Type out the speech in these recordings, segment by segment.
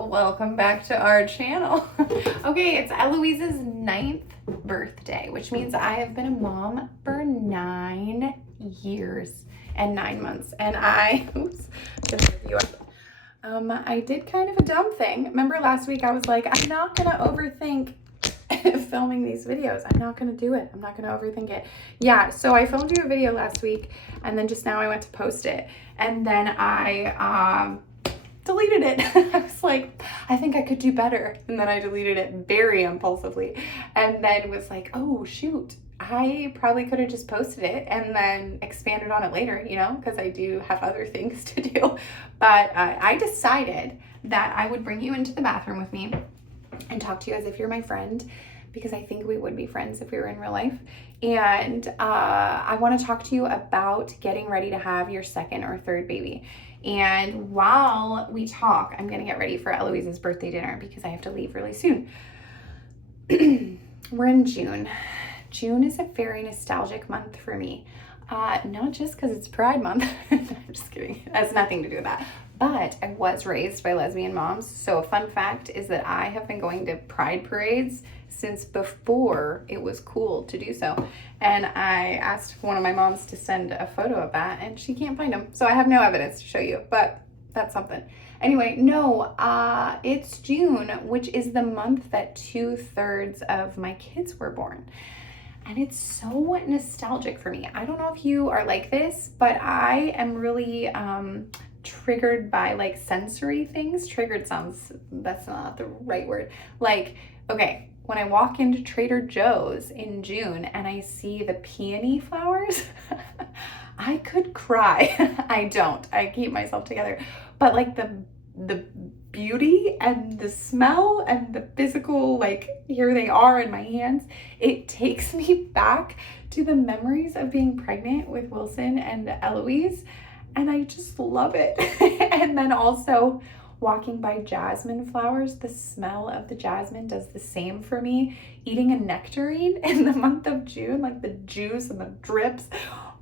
welcome back to our channel. Okay, it's Eloise's 9th birthday, which means I have been a mom for 9 years and 9 months. And I did kind of a dumb thing. Remember last week I was like, I'm not gonna overthink filming these videos. I'm not gonna do it. I'm not gonna overthink it. Yeah, so I filmed you a video last week and then just now I went to post it. And then I deleted it. I was like, I think I could do better. And then I deleted it very impulsively. And then was like, oh shoot, I probably could have just posted it and then expanded on it later, you know, because I do have other things to do. But I decided that I would bring you into the bathroom with me and talk to you as if you're my friend, because I think we would be friends if we were in real life. And I want to talk to you about getting ready to have your second or third baby. And while we talk, I'm going to get ready for Eloise's birthday dinner because I have to leave really soon. We're in June. June is a very nostalgic month for me. Not just because it's Pride Month. I'm just kidding. It has nothing to do with that. But I was raised by lesbian moms. So a fun fact is that I have been going to Pride parades since before it was cool to do so. And I asked one of my moms to send a photo of that and she can't find them. So I have no evidence to show you, but that's something. Anyway, no, it's June, which is the month that 2/3 of my kids were born. And it's so nostalgic for me. I don't know if you are like this, but I am really triggered by like sensory things. Triggered sounds, that's not the right word. Like, okay, when I walk into Trader Joe's in June and I see the peony flowers, I could cry. I don't. I keep myself together. But like the beauty and the smell and the physical, like here they are in my hands, it takes me back to the memories of being pregnant with Wilson and Eloise, and I just love it. And then also walking by jasmine flowers, the smell of the jasmine does the same for me. Eating a nectarine in the month of June, like the juice and the drips,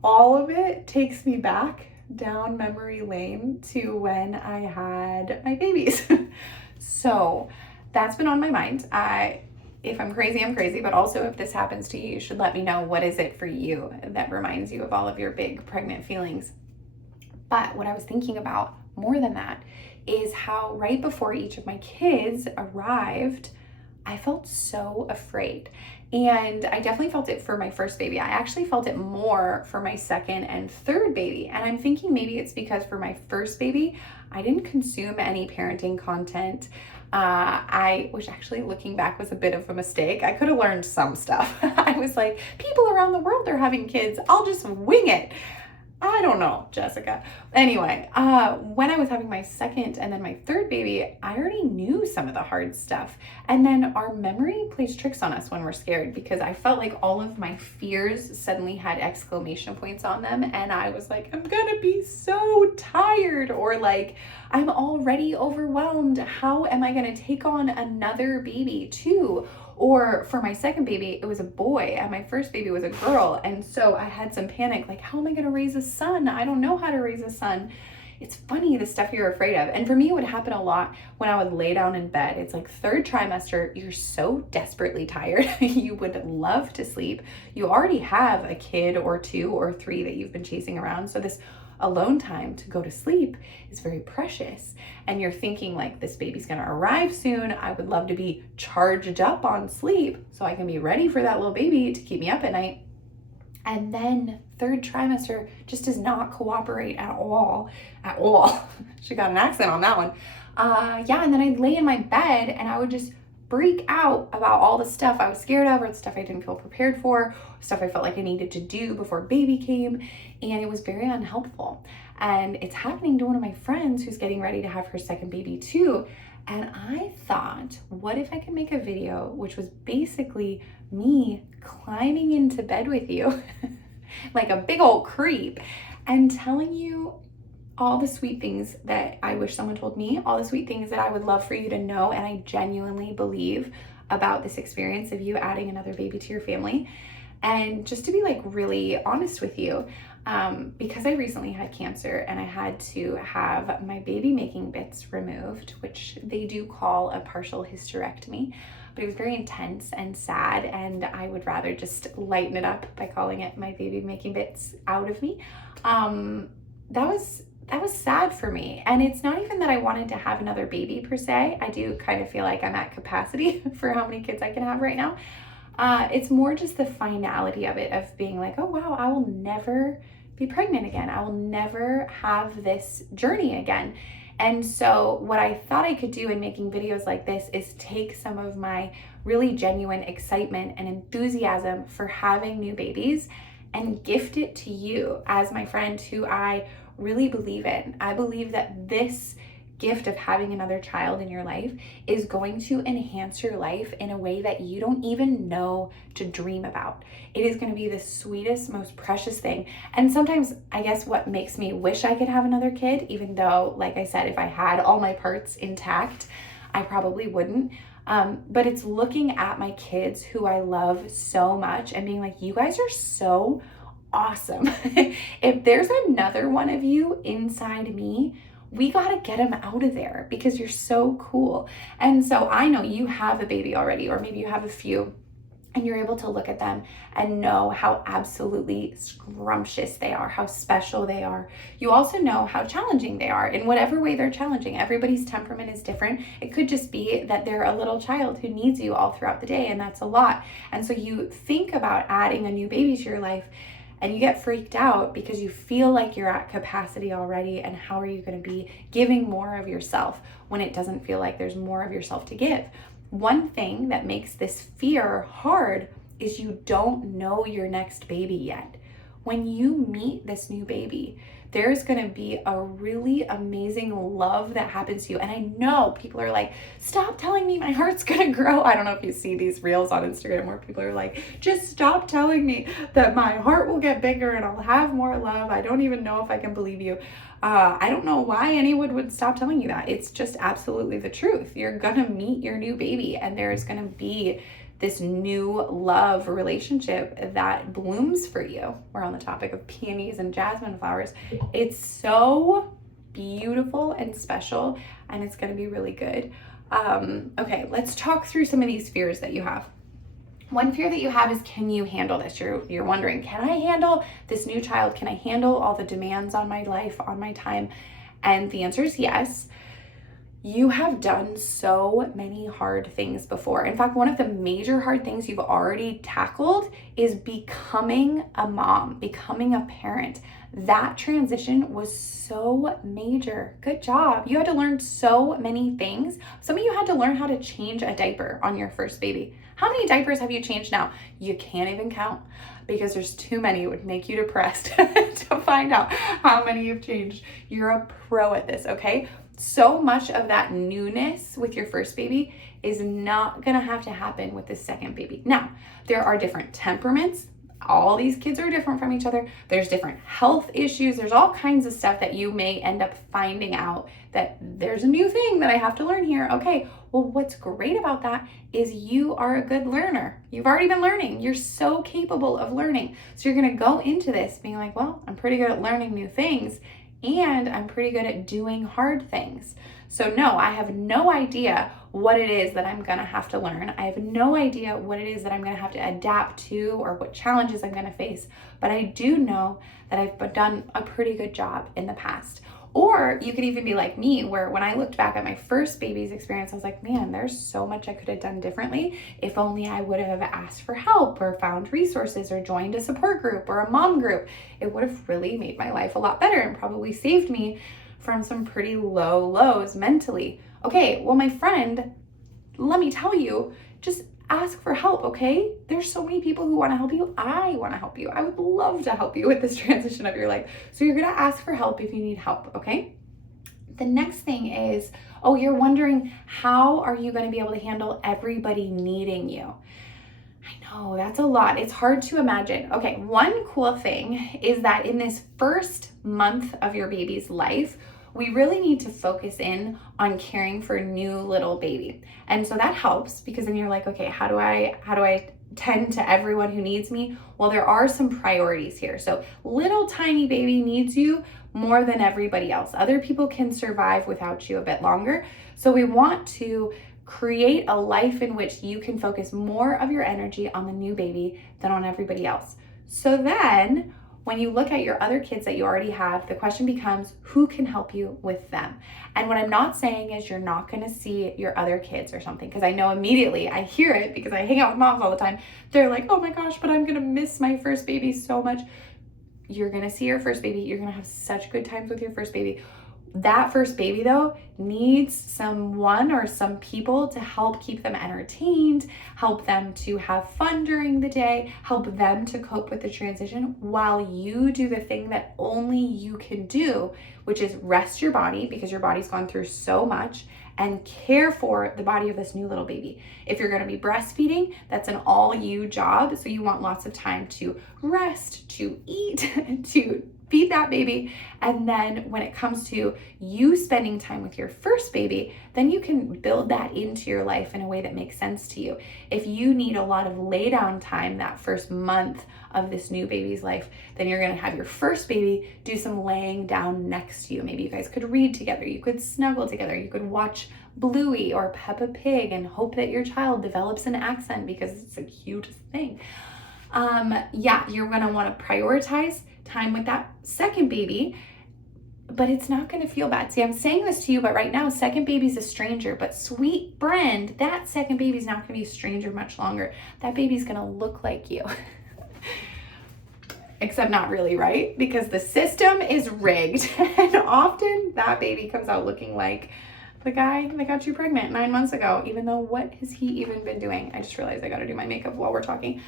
all of it takes me back down memory lane to when I had my babies. So that's been on my mind. If I'm crazy, I'm crazy, but also if this happens to you, you should let me know what is it for you that reminds you of all of your big pregnant feelings. But what I was thinking about more than that is how right before each of my kids arrived, I felt so afraid. And I definitely felt it for my first baby. I actually felt it more for my second and third baby. And I'm thinking maybe it's because for my first baby, I didn't consume any parenting content. Which actually looking back was a bit of a mistake. I could have learned some stuff. I was like, people around the world are having kids. I'll just wing it. I don't know, Jessica. Anyway, when I was having my second and then my third baby, I already knew some of the hard stuff. And then our memory plays tricks on us when we're scared, because I felt like all of my fears suddenly had exclamation points on them. And I was like, I'm gonna be so tired, or like, I'm already overwhelmed. How am I gonna take on another baby too? Or for my second baby, it was a boy and my first baby was a girl. And so I had some panic, like, how am I going to raise a son? I don't know how to raise a son. It's funny, the stuff you're afraid of. And for me, it would happen a lot when I would lay down in bed. It's like third trimester, you're so desperately tired. You would love to sleep. You already have a kid or 2 or 3 that you've been chasing around. So this alone time to go to sleep is very precious. And you're thinking like, this baby's gonna arrive soon. I would love to be charged up on sleep so I can be ready for that little baby to keep me up at night. And then third trimester just does not cooperate at all. She got an accent on that one. And then I'd lay in my bed and I would just freak out about all the stuff I was scared of, or the stuff I didn't feel prepared for, stuff I felt like I needed to do before baby came, and it was very unhelpful. And it's happening to one of my friends who's getting ready to have her second baby too. And I thought, what if I could make a video which was basically me climbing into bed with you like a big old creep and telling you all the sweet things that I wish someone told me, all the sweet things that I would love for you to know and I genuinely believe about this experience of you adding another baby to your family. And just to be like really honest with you, because I recently had cancer and I had to have my baby making bits removed, which they do call a partial hysterectomy, but it was very intense and sad, and I would rather just lighten it up by calling it my baby making bits out of me. That was sad for me. And it's not even that I wanted to have another baby per se. I do kind of feel like I'm at capacity for how many kids I can have right now. It's more just the finality of it, of being like, oh wow, I will never be pregnant again. I will never have this journey again. And so what I thought I could do in making videos like this is take some of my really genuine excitement and enthusiasm for having new babies and gift it to you as my friend who I really believe in. I believe that this gift of having another child in your life is going to enhance your life in a way that you don't even know to dream about. It is going to be the sweetest, most precious thing. And sometimes I guess what makes me wish I could have another kid, even though, like I said, if I had all my parts intact, I probably wouldn't. But it's looking at my kids who I love so much and being like, you guys are so awesome. If there's another one of you inside me, we got to get them out of there because you're so cool. And so I know you have a baby already, or maybe you have a few, and you're able to look at them and know how absolutely scrumptious they are, how special they are. You also know how challenging they are in whatever way they're challenging. Everybody's temperament is different. It could just be that they're a little child who needs you all throughout the day, and that's a lot. And so you think about adding a new baby to your life, and you get freaked out because you feel like you're at capacity already, and how are you going to be giving more of yourself when it doesn't feel like there's more of yourself to give? One thing that makes this fear hard is you don't know your next baby yet. When you meet this new baby, there's going to be a really amazing love that happens to you. And I know people are like, stop telling me my heart's going to grow. I don't know if you see these reels on Instagram where people are like, just stop telling me that my heart will get bigger and I'll have more love. I don't even know if I can believe you. I don't know why anyone would stop telling you that. It's just absolutely the truth. You're going to meet your new baby, and there's going to be this new love relationship that blooms for you. We're on the topic of peonies and jasmine flowers. It's so beautiful and special, and it's going to be really good. Okay, let's talk through some of these fears that you have. One fear that you have is, can you handle this? You're wondering, can I handle this new child? Can I handle all the demands on my life, on my time? And the answer is yes. You have done so many hard things before. In fact, one of the major hard things you've already tackled is becoming a mom, becoming a parent. That transition was so major. Good job. You had to learn so many things. Some of you had to learn how to change a diaper on your first baby. How many diapers have you changed now? You can't even count because there's too many. It would make you depressed to find out how many you've changed. You're a pro at this, okay? So much of that newness with your first baby is not gonna have to happen with the second baby. Now, there are different temperaments. All these kids are different from each other. There's different health issues. There's all kinds of stuff that you may end up finding out that there's a new thing that I have to learn here. Okay, well, what's great about that is you are a good learner. You've already been learning. You're so capable of learning. So you're gonna go into this being like, well, I'm pretty good at learning new things, and I'm pretty good at doing hard things. So no, I have no idea what it is that I'm gonna have to learn. I have no idea what it is that I'm gonna have to adapt to or what challenges I'm gonna face, but I do know that I've done a pretty good job in the past. Or you could even be like me, where when I looked back at my first baby's experience, I was like, man, there's so much I could have done differently if only I would have asked for help or found resources or joined a support group or a mom group. It would have really made my life a lot better and probably saved me from some pretty low lows mentally. Okay, well, my friend, let me tell you, just ask for help, okay? There's so many people who want to help you. I want to help you. I would love to help you with this transition of your life. So you're going to ask for help if you need help, okay? The next thing is, oh, you're wondering, how are you going to be able to handle everybody needing you? I know, that's a lot. It's hard to imagine. Okay, one cool thing is that in this first month of your baby's life, we really need to focus in on caring for new little baby. And so that helps because then you're like, okay, how do I tend to everyone who needs me? Well, there are some priorities here. So little tiny baby needs you more than everybody else. Other people can survive without you a bit longer. So we want to create a life in which you can focus more of your energy on the new baby than on everybody else. So then when you look at your other kids that you already have, the question becomes, who can help you with them? And what I'm not saying is you're not going to see your other kids or something, because I know immediately, I hear it because I hang out with moms all the time. They're like, oh my gosh, but I'm going to miss my first baby so much. You're going to see your first baby. You're going to have such good times with your first baby. That first baby, though, needs someone or some people to help keep them entertained, help them to have fun during the day, help them to cope with the transition while you do the thing that only you can do, which is rest your body, because your body's gone through so much, and care for the body of this new little baby. If you're going to be breastfeeding, that's an all you job. So you want lots of time to rest, to eat, to feed that baby. And then when it comes to you spending time with your first baby, then you can build that into your life in a way that makes sense to you. If you need a lot of lay down time that first month of this new baby's life, then you're going to have your first baby do some laying down next to you. Maybe you guys could read together, you could snuggle together, you could watch Bluey or Peppa Pig and hope that your child develops an accent because it's the cutest thing. You're going to want to prioritize time with that second baby, but it's not going to feel bad. See, I'm saying this to you, but right now, second baby's a stranger, but sweet Brend, that second baby's not going to be a stranger much longer. That baby's going to look like you. Except not really, right? Because the system is rigged, and often that baby comes out looking like the guy that got you pregnant 9 months ago, even though what has he even been doing? I just realized I got to do my makeup while we're talking.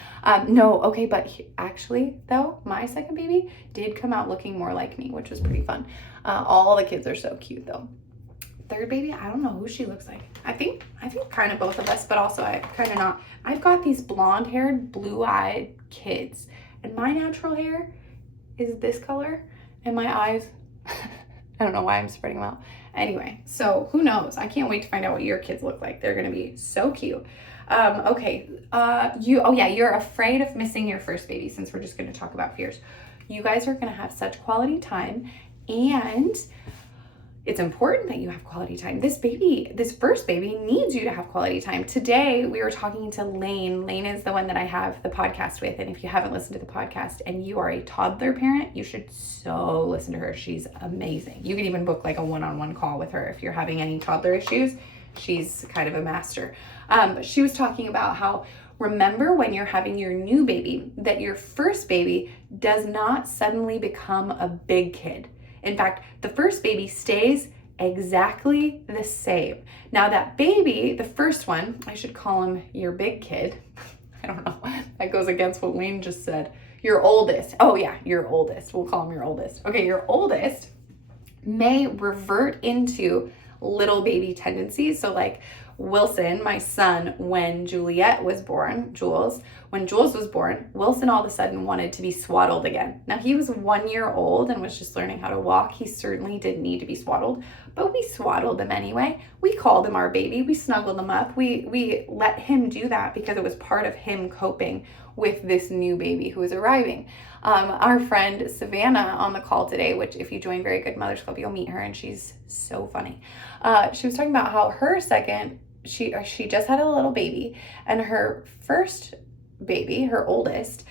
Actually though, my second baby did come out looking more like me, which was pretty fun. All the kids are so cute though. Third baby, I don't know who she looks like. I think kind of both of us, but also I kind of not. I've got these blonde haired, blue eyed kids, and my natural hair is this color, and my eyes, I don't know why I'm spreading them out. Anyway, so who knows? I can't wait to find out what your kids look like. They're going to be so cute. You're afraid of missing your first baby, since we're just going to talk about fears. You guys are going to have such quality time, and it's important that you have quality time. This first baby needs you to have quality time. Today, we were talking to Lane. Lane is the one that I have the podcast with. And if you haven't listened to the podcast and you are a toddler parent, you should so listen to her. She's amazing. You can even book like a one-on-one call with her if you're having any toddler issues. She's kind of a master. She was talking about how, remember when you're having your new baby, that your first baby does not suddenly become a big kid. In fact, the first baby stays exactly the same. Now that baby, the first one, I should call him your big kid. I don't know. That goes against what Wayne just said. Your oldest. Oh yeah, your oldest. We'll call him your oldest. Okay, your oldest may revert into little baby tendencies. So like Wilson, my son, when Jules was born, Wilson all of a sudden wanted to be swaddled again. Now he was 1 year old and was just learning how to walk. He certainly didn't need to be swaddled, but we swaddled him anyway. We called him our baby. We snuggled him up. We let him do that because it was part of him coping with this new baby who was arriving. Our friend Savannah on the call today, which if you join Very Good Mothers Club, you'll meet her, and she's so funny. She was talking about how her second, she just had a little baby, and her first baby, her oldest,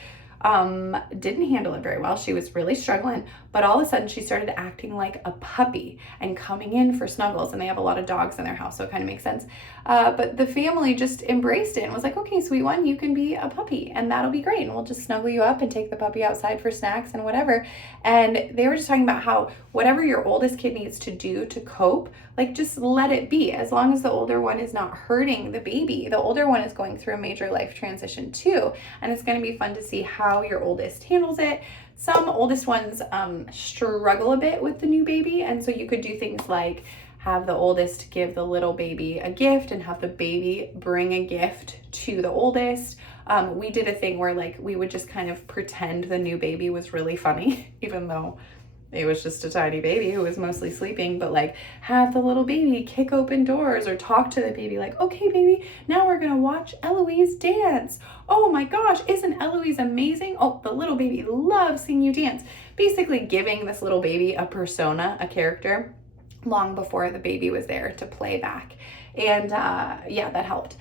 didn't handle it very well. She was really struggling, but all of a sudden she started acting like a puppy and coming in for snuggles, and they have a lot of dogs in their house, so it kind of makes sense. But the family just embraced it and was like, okay, sweet one, you can be a puppy and that'll be great, and we'll just snuggle you up and take the puppy outside for snacks and whatever. And they were just talking about how whatever your oldest kid needs to do to cope, like just let it be, as long as the older one is not hurting the baby. The older one is going through a major life transition too, and it's going to be fun to see how your oldest handles it. Some oldest ones struggle a bit with the new baby, and so you could do things like have the oldest give the little baby a gift and have the baby bring a gift to the oldest. We did a thing where like we would just kind of pretend the new baby was really funny, even though it was just a tiny baby who was mostly sleeping, but like have the little baby kick open doors or talk to the baby like, okay, baby, now we're gonna watch Eloise dance. Oh my gosh, isn't Eloise amazing? Oh, the little baby loves seeing you dance. Basically giving this little baby a persona, a character, long before the baby was there to play back. And yeah, that helped.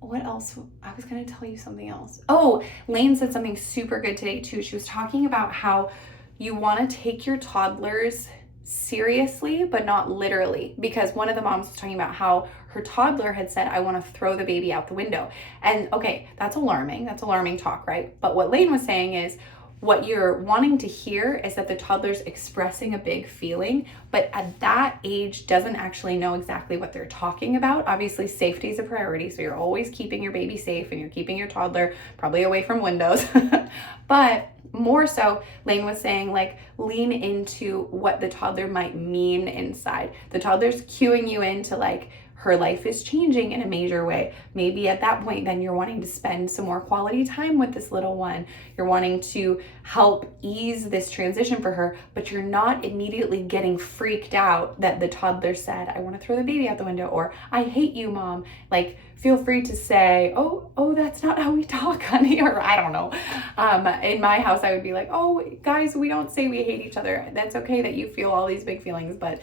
What else? I was going to tell you something else. Oh, Lane said something super good today too. She was talking about how you want to take your toddlers seriously, but not literally, because one of the moms was talking about how her toddler had said, I want to throw the baby out the window. And okay, that's alarming. That's alarming talk, right? But what Lane was saying is, what you're wanting to hear is that the toddler's expressing a big feeling, but at that age doesn't actually know exactly what they're talking about. Obviously, safety is a priority, so you're always keeping your baby safe and you're keeping your toddler probably away from windows. But more so, Lane was saying, like, lean into what the toddler might mean inside. The toddler's cueing you into, like, her life is changing in a major way. Maybe at that point, then you're wanting to spend some more quality time with this little one. You're wanting to help ease this transition for her, but you're not immediately getting freaked out that the toddler said, I want to throw the baby out the window, or I hate you, mom. Like, feel free to say, oh, that's not how we talk, honey, or I don't know. In my house, I would be like, oh, guys, we don't say we hate each other. That's okay that you feel all these big feelings, but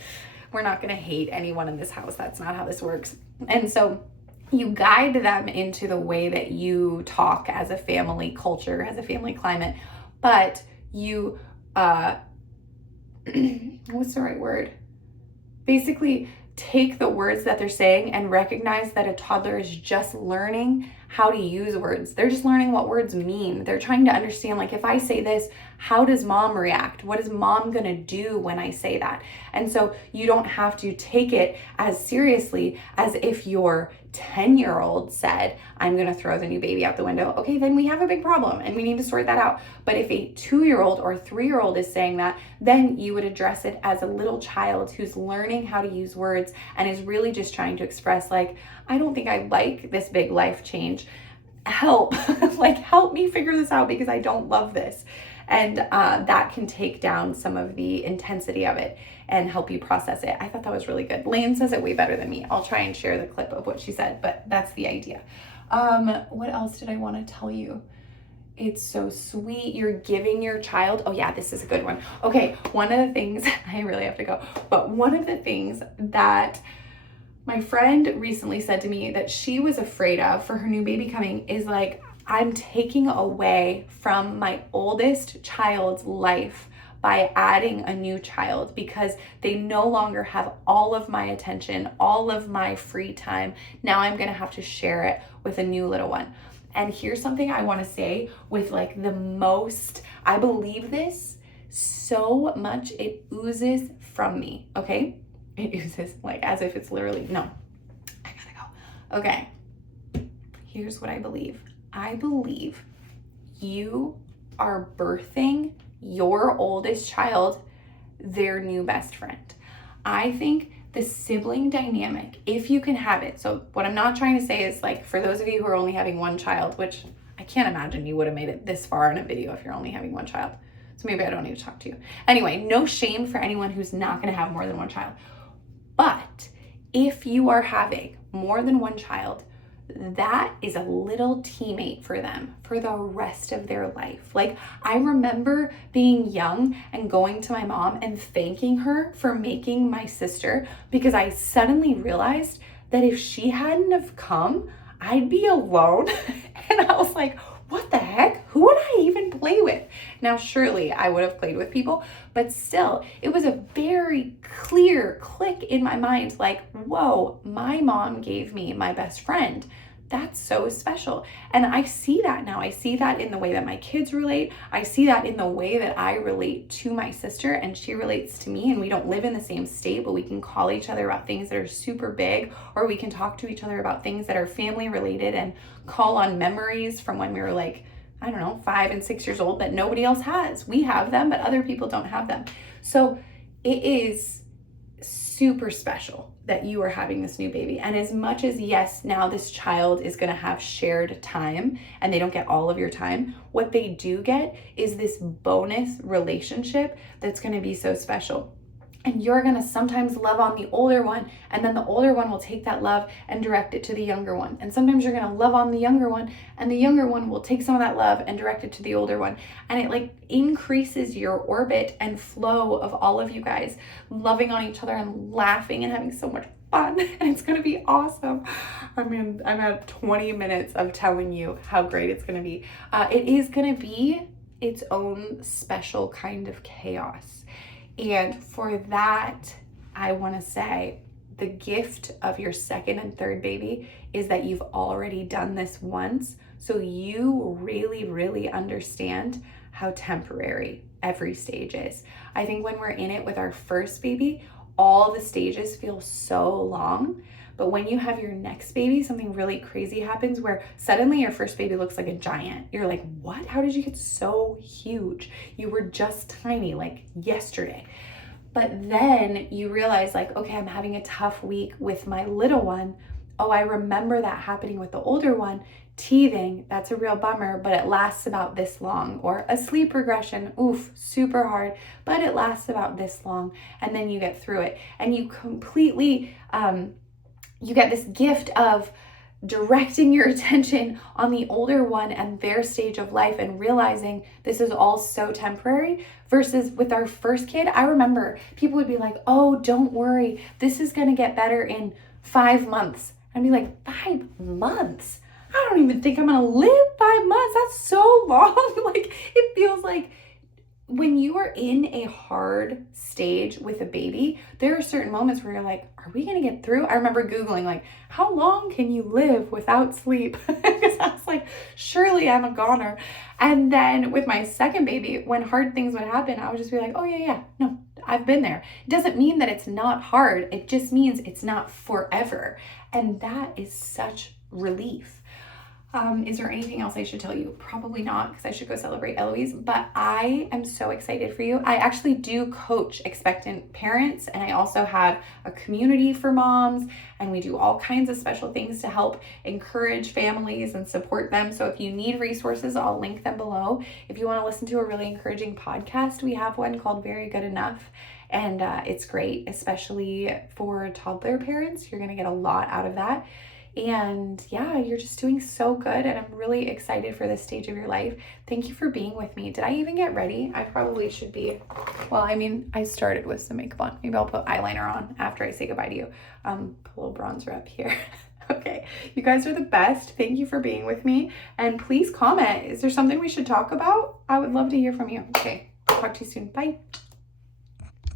we're not going to hate anyone in this house. That's not how this works. And so you guide them into the way that you talk as a family culture, as a family climate, but you, what's the right word? Basically, take the words that they're saying and recognize that a toddler is just learning how to use words. They're just learning what words mean. They're trying to understand, like, if I say this, how does mom react? What is mom gonna do when I say that? And so you don't have to take it as seriously as if your 10-year-old said, I'm gonna throw the new baby out the window. Okay, then we have a big problem and we need to sort that out. But if a 2-year-old or 3-year-old is saying that, then you would address it as a little child who's learning how to use words and is really just trying to express, like, I don't think I like this big life change. Help, like, help me figure this out because I don't love this. And that can take down some of the intensity of it and help you process it. I thought that was really good. Lane says it way better than me. I'll try and share the clip of what she said, but that's the idea. What else did I want to tell you? It's so sweet. You're giving your child, oh yeah, this is a good one. Okay, one of the things, I really have to go, but one of the things that my friend recently said to me that she was afraid of for her new baby coming is, like, I'm taking away from my oldest child's life by adding a new child because they no longer have all of my attention, all of my free time. Now I'm gonna have to share it with a new little one. And here's something I wanna say with, like, the most, I believe this so much, it oozes from me, okay? It oozes, like, as if it's literally, no, I gotta go. Okay, here's what I believe. I believe you are birthing your oldest child their new best friend. I think the sibling dynamic, if you can have it, so what I'm not trying to say is, like, for those of you who are only having one child, which I can't imagine you would have made it this far in a video if you're only having one child, so maybe I don't need to talk to you. Anyway, no shame for anyone who's not gonna have more than one child. But if you are having more than one child, that is a little teammate for them for the rest of their life. Like, I remember being young and going to my mom and thanking her for making my sister because I suddenly realized that if she hadn't have come, I'd be alone. And I was like, what the heck? Who would I even play with? Now, surely I would have played with people, but still, it was a very clear click in my mind, like, whoa, my mom gave me my best friend. That's so special. And I see that now. I see that in the way that my kids relate. I see that in the way that I relate to my sister and she relates to me, and we don't live in the same state, but we can call each other about things that are super big, or we can talk to each other about things that are family related and call on memories from when we were, like, I don't know, 5 and 6 years old that nobody else has. We have them, but other people don't have them. So it is super special that you are having this new baby. And as much as, yes, now this child is going to have shared time and they don't get all of your time, what they do get is this bonus relationship that's going to be so special. And you're going to sometimes love on the older one, and then the older one will take that love and direct it to the younger one. And sometimes you're going to love on the younger one, and the younger one will take some of that love and direct it to the older one. And it like increases your orbit and flow of all of you guys loving on each other and laughing and having so much fun. And it's going to be awesome. I mean, I'm at 20 minutes of telling you how great it's going to be. It is going to be its own special kind of chaos. And for that, I want to say the gift of your second and third baby is that you've already done this once. So you really, really understand how temporary every stage is. I think when we're in it with our first baby, all the stages feel so long. But when you have your next baby, something really crazy happens where suddenly your first baby looks like a giant. You're like, what? How did you get so huge? You were just tiny like yesterday. But then you realize like, okay, I'm having a tough week with my little one. Oh, I remember that happening with the older one. Teething, that's a real bummer, but it lasts about this long. Or a sleep regression, oof, super hard, but it lasts about this long. And then you get through it. And you completely, you get this gift of directing your attention on the older one and their stage of life and realizing this is all so temporary. Versus with our first kid, I remember people would be like, oh, don't worry, this is gonna get better in 5 months. I'd be like, 5 months? I don't even think I'm gonna live 5 months. That's so long. Like, it feels like when you are in a hard stage with a baby, there are certain moments where you're like, are we gonna get through? I remember Googling like, how long can you live without sleep? Because I was like, surely I'm a goner. And then with my second baby, when hard things would happen, I would just be like, oh yeah, no, I've been there. It doesn't mean that it's not hard. It just means it's not forever. And that is such relief. Is there anything else I should tell you? Probably not, because I should go celebrate Eloise, but I am so excited for you. I actually do coach expectant parents, and I also have a community for moms, and we do all kinds of special things to help encourage families and support them. So if you need resources, I'll link them below. If you want to listen to a really encouraging podcast, we have one called Very Good Enough. And it's great, especially for toddler parents. You're going to get a lot out of that. And yeah, you're just doing so good. And I'm really excited for this stage of your life. Thank you for being with me. Did I even get ready? I probably should be. Well, I mean, I started with some makeup on. Maybe I'll put eyeliner on after I say goodbye to you. Put a little bronzer up here. Okay, you guys are the best. Thank you for being with me. And please comment. Is there something we should talk about? I would love to hear from you. Okay, talk to you soon. Bye.